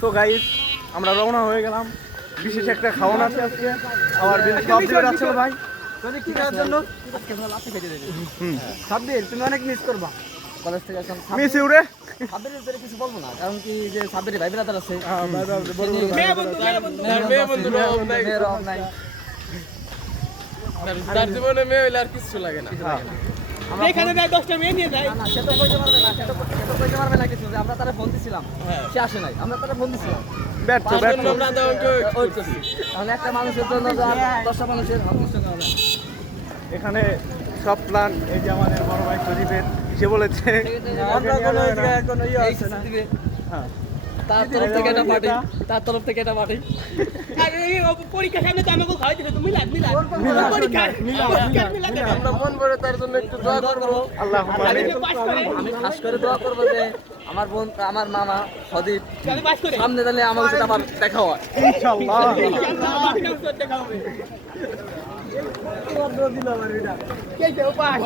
তো গাইস আমরা রওনা হয়ে গেলাম। বিশেষ একটা খাওয়ান আছে আজকে। আবার সব দিকে যাচ্ছে ভাই। তুমি কি করার জন্য আজকে ভালো লাঠি খেতে দেবে। সাব্বির তুমি অনেক মিস করবা কলেজ থেকে আসলাম। মিস ইউ রে। সাব্বিরের ব্যাপারে কিছু বলবো না, কারণ কি যে সাব্বিরের ভাই ব্রাদার আছে, মেয়ে বন্ধু মেয়ের অভাব নাই। তার জীবনে মেয়ে হইলে আর কিছু লাগে না। এখানে দেয় 10টা মেয়ে নিয়ে যায়। না সে তো কইতে পারবে না, সে তো কইতে পারবে না কিছু, যে আমরা তারা ফোন দিছিলাম সে আসে নাই, আমরা তারা ফোন দিছিলাম। ব্যর্থ ব্যর্থ। তাহলে একটা মানুষের জন্য 10টা মানুষের সন্তুষ্ট করা যায়। এখানে সব প্ল্যান এই যে আমাদের বড় ভাই শরীফের, সে বলেছে আমরা কোনো জায়গায় কোনো ইয়ে আছে না। হ্যাঁ তার তরফ থেকে এটা পার্টি, তার তরফ থেকে এটা পার্টি। পরীক্ষা সামনে তো আমাকে খাওয়াই দিবে, তুমি মিলাদ পরীক্ষা আমরা মন ভরে তার জন্য একটু দোয়া করব। আল্লাহুম্মা আমিন। আমি খাস করে দোয়া করব যে আমার বোন, আমার মামা হদিপ পাস করে সামনে তাহলে আমার সাথে আবার দেখা হয় ইনশাআল্লাহ। দেখা হবে। কে দেও পাস